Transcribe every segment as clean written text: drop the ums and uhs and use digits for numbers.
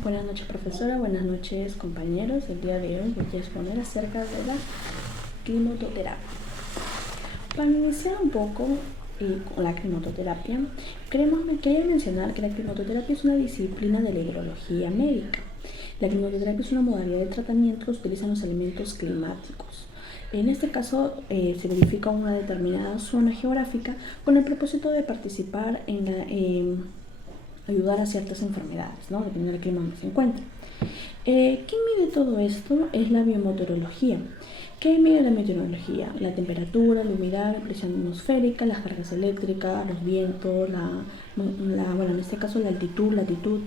Buenas noches, profesora. Buenas noches, compañeros. El día de hoy voy a exponer acerca de la climototerapia. Para iniciar un poco con la climototerapia, quería mencionar que la climototerapia es una disciplina de la hidrología médica. La climototerapia es una modalidad de tratamiento que utiliza los elementos climáticos. En este caso, se verifica una determinada zona geográfica con el propósito de participar en ayudar a ciertas enfermedades, ¿no? Dependiendo del clima donde se encuentre. ¿Qué mide todo esto? Es la biometeorología. ¿Qué mide la meteorología? La temperatura, la humedad, la presión atmosférica, las cargas eléctricas, los vientos, bueno, en este caso la altitud, latitud,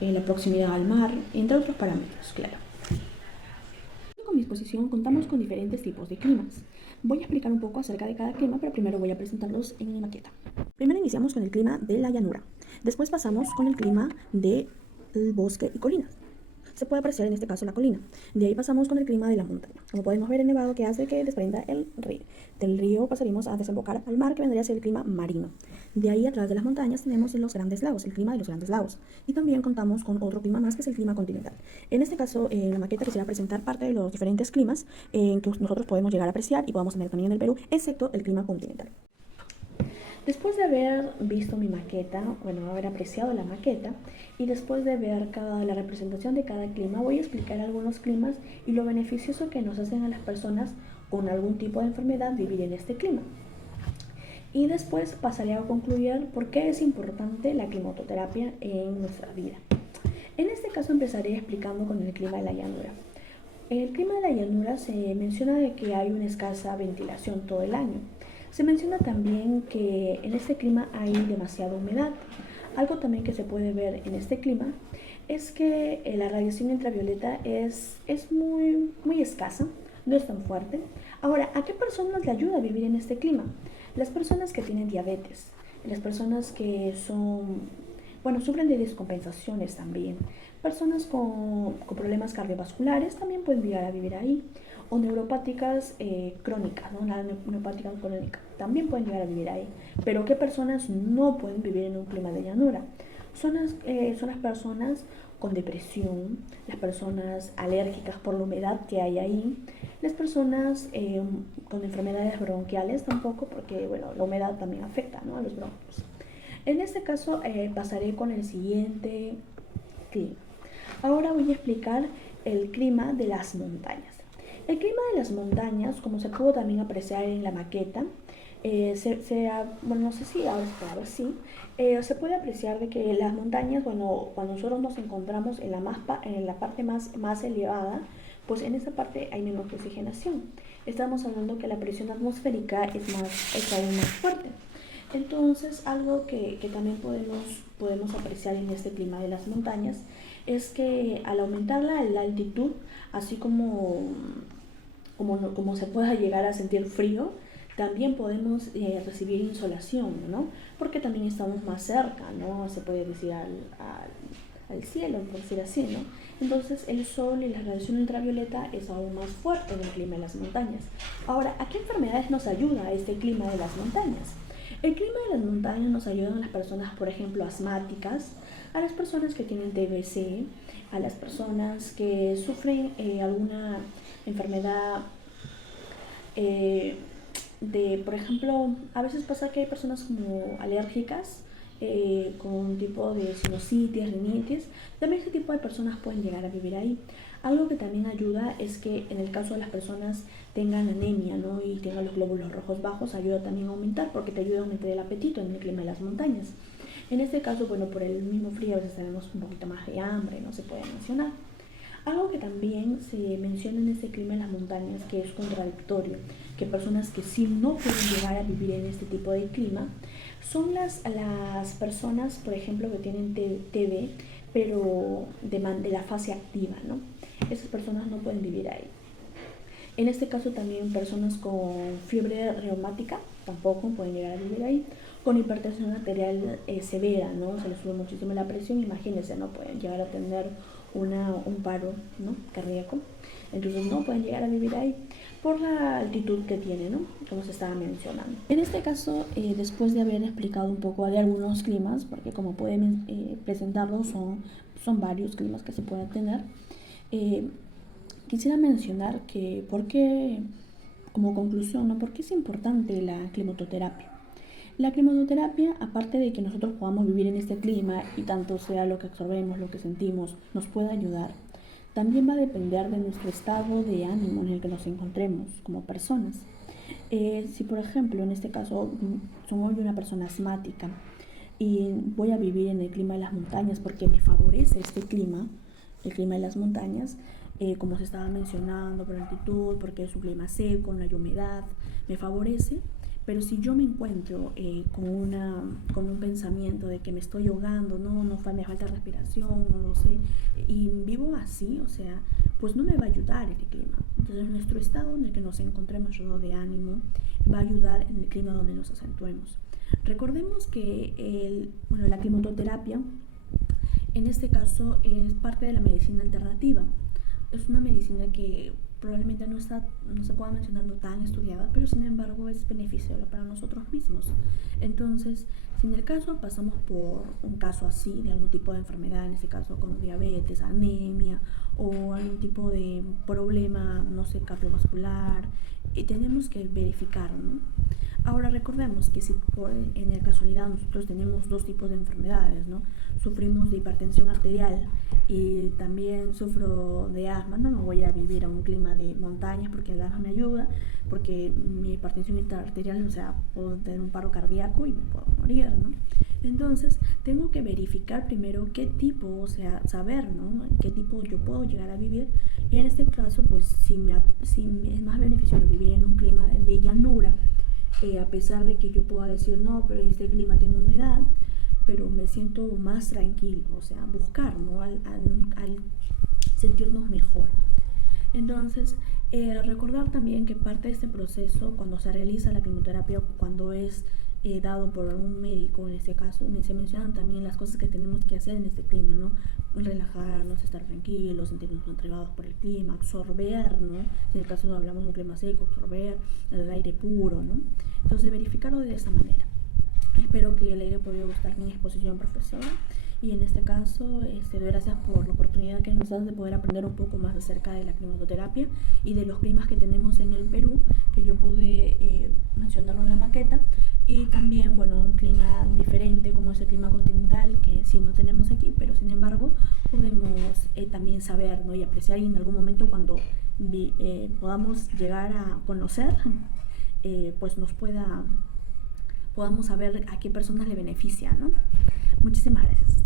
la proximidad al mar, entre otros parámetros, claro. Con mi exposición contamos con diferentes tipos de climas. Voy a explicar un poco acerca de cada clima, pero primero voy a presentarlos en mi maqueta. Primero iniciamos con el clima de la llanura. Después pasamos con el clima del bosque y colinas. Se puede apreciar en este caso la colina. De ahí pasamos con el clima de la montaña. Como podemos ver, el nevado que hace que desprenda el río. Del río pasaríamos a desembocar al mar, que vendría a ser el clima marino. De ahí, atrás de las montañas, tenemos los grandes lagos, el clima de los grandes lagos. Y también contamos con otro clima más, que es el clima continental. En este caso, en la maqueta quisiera presentar parte de los diferentes climas que nosotros podemos llegar a apreciar y podemos tener también en el Perú, excepto el clima continental. Después de haber visto mi maqueta, bueno, haber apreciado la maqueta, y después de ver la representación de cada clima, voy a explicar algunos climas y lo beneficioso que nos hacen a las personas con algún tipo de enfermedad vivir en este clima. Y después pasaré a concluir por qué es importante la climototerapia en nuestra vida. En este caso empezaré explicando con el clima de la llanura. En el clima de la llanura se menciona de que hay una escasa ventilación todo el año. Se menciona también que en este clima hay demasiada humedad. Algo también que se puede ver en este clima es que la radiación ultravioleta es muy escasa, no es tan fuerte. Ahora, ¿a qué personas le ayuda a vivir en este clima? Las personas que tienen diabetes, las personas que sufren de descompensaciones también. Personas con problemas cardiovasculares también pueden llegar a vivir ahí. O neuropáticas crónicas, ¿no? La neuropática crónica también pueden llegar a vivir ahí. Pero ¿qué personas no pueden vivir en un clima de llanura? Son las personas con depresión, las personas alérgicas por la humedad que hay ahí, las personas con enfermedades bronquiales tampoco, porque bueno, la humedad también afecta, ¿no?, a los bronquios. En este caso pasaré con el siguiente clima. Ahora voy a explicar el clima de las montañas. El clima de las montañas, como se pudo también apreciar en la maqueta, bueno, no sé si ahora se puede ver, sí, se puede apreciar de que las montañas, bueno, cuando nosotros nos encontramos en la parte más elevada, pues en esa parte hay menos oxigenación. Estamos hablando que la presión atmosférica es aún más fuerte. Entonces, algo que también podemos apreciar en este clima de las montañas es que al aumentar la altitud, así como se pueda llegar a sentir frío, también podemos recibir insolación, ¿no? Porque también estamos más cerca, ¿no? Se puede decir al cielo, por decir así, ¿no? Entonces el sol y la radiación ultravioleta es aún más fuerte en el clima de las montañas. Ahora, ¿a qué enfermedades nos ayuda este clima de las montañas? El clima de las montañas nos ayuda a las personas, por ejemplo, asmáticas, a las personas que tienen TBC, a las personas que sufren alguna enfermedad por ejemplo, a veces pasa que hay personas como alérgicas con un tipo de sinusitis, rinitis. También este tipo de personas pueden llegar a vivir ahí. Algo que también ayuda es que en el caso de las personas tengan anemia, ¿no?, y tengan los glóbulos rojos bajos, ayuda también a aumentar, porque te ayuda a aumentar el apetito en el clima de las montañas. En este caso, bueno, por el mismo frío a veces tenemos un poquito más de hambre, no se puede mencionar. Algo que también se menciona en este clima en las montañas, que es contradictorio, que personas que sí no pueden llegar a vivir en este tipo de clima, son las personas, por ejemplo, que tienen TB, pero de la fase activa, ¿no? Esas personas no pueden vivir ahí. En este caso también personas con fiebre reumática tampoco pueden llegar a vivir ahí. con hipertensión arterial severa, ¿no? Se les sube muchísimo la presión, imagínense, no pueden llegar a tener un paro, ¿no?, cardíaco. Entonces no pueden llegar a vivir ahí por la altitud que tiene, ¿no?, como se estaba mencionando. En este caso, después de haber explicado un poco de algunos climas, porque como pueden presentarlos son varios climas que se pueden tener, quisiera mencionar que como conclusión, ¿no?, ¿por qué es importante la climatoterapia? La climatoterapia, aparte de que nosotros podamos vivir en este clima y tanto sea lo que absorbemos, lo que sentimos, nos pueda ayudar, también va a depender de nuestro estado de ánimo en el que nos encontremos como personas. Si por ejemplo, en este caso, soy una persona asmática y voy a vivir en el clima de las montañas porque me favorece este clima, el clima de las montañas, como se estaba mencionando, por altitud, porque es un clima seco, no hay humedad, me favorece. Pero si yo me encuentro con un pensamiento de que me estoy ahogando, me falta respiración, no lo sé, y vivo así, o sea, pues no me va a ayudar el clima. Entonces nuestro estado en el que nos encontremos, estado de ánimo, va a ayudar en el clima donde nos acentuemos. Recordemos que la climatoterapia, en este caso, es parte de la medicina alternativa. Es una medicina que probablemente no se pueda mencionar tan estudiada, pero sin embargo es beneficiosa para nosotros mismos. Entonces, si en el caso pasamos por un caso así, de algún tipo de enfermedad, en este caso con diabetes, anemia o algún tipo de problema, no sé, cardiovascular, tenemos que verificar, ¿no? Ahora recordemos que si en el casualidad nosotros tenemos dos tipos de enfermedades, ¿no? Sufrimos de hipertensión arterial y también sufro de asma, no me voy a ir a vivir a un clima de montañas porque el asma me ayuda, porque mi hipertensión arterial, o sea, puedo tener un paro cardíaco y me puedo morir, ¿no? Entonces, tengo que verificar primero qué tipo, o sea, saber, ¿no?, qué tipo yo puedo llegar a vivir. Y en este caso, pues, si me es más beneficioso vivir en un clima de llanura, a pesar de que yo pueda decir, no, pero este clima tiene humedad, pero me siento más tranquilo, o sea, buscar, ¿no?, al sentirnos mejor. Entonces, recordar también que parte de este proceso, cuando se realiza la quimioterapia, cuando es dado por algún médico, en este caso, se mencionan también las cosas que tenemos que hacer en este clima, ¿no? Relajarnos, estar tranquilos, sentirnos entregados por el clima, absorber, ¿no? Si en el caso hablamos de un clima seco, absorber el aire puro, ¿no? Entonces, verificarlo de esta manera. Espero que le haya podido gustar mi exposición, profesora. Y en este caso, doy gracias por la oportunidad que nos das de poder aprender un poco más acerca de la climatoterapia y de los climas que tenemos en el Perú, que yo pude mencionarlo en la maqueta. Y también, bueno, un clima diferente como es el clima continental, que sí no tenemos aquí, pero sin embargo podemos también saber, ¿no?, y apreciar, y en algún momento cuando podamos llegar a conocer, pues podamos saber a qué personas le beneficia, ¿no? Muchísimas gracias.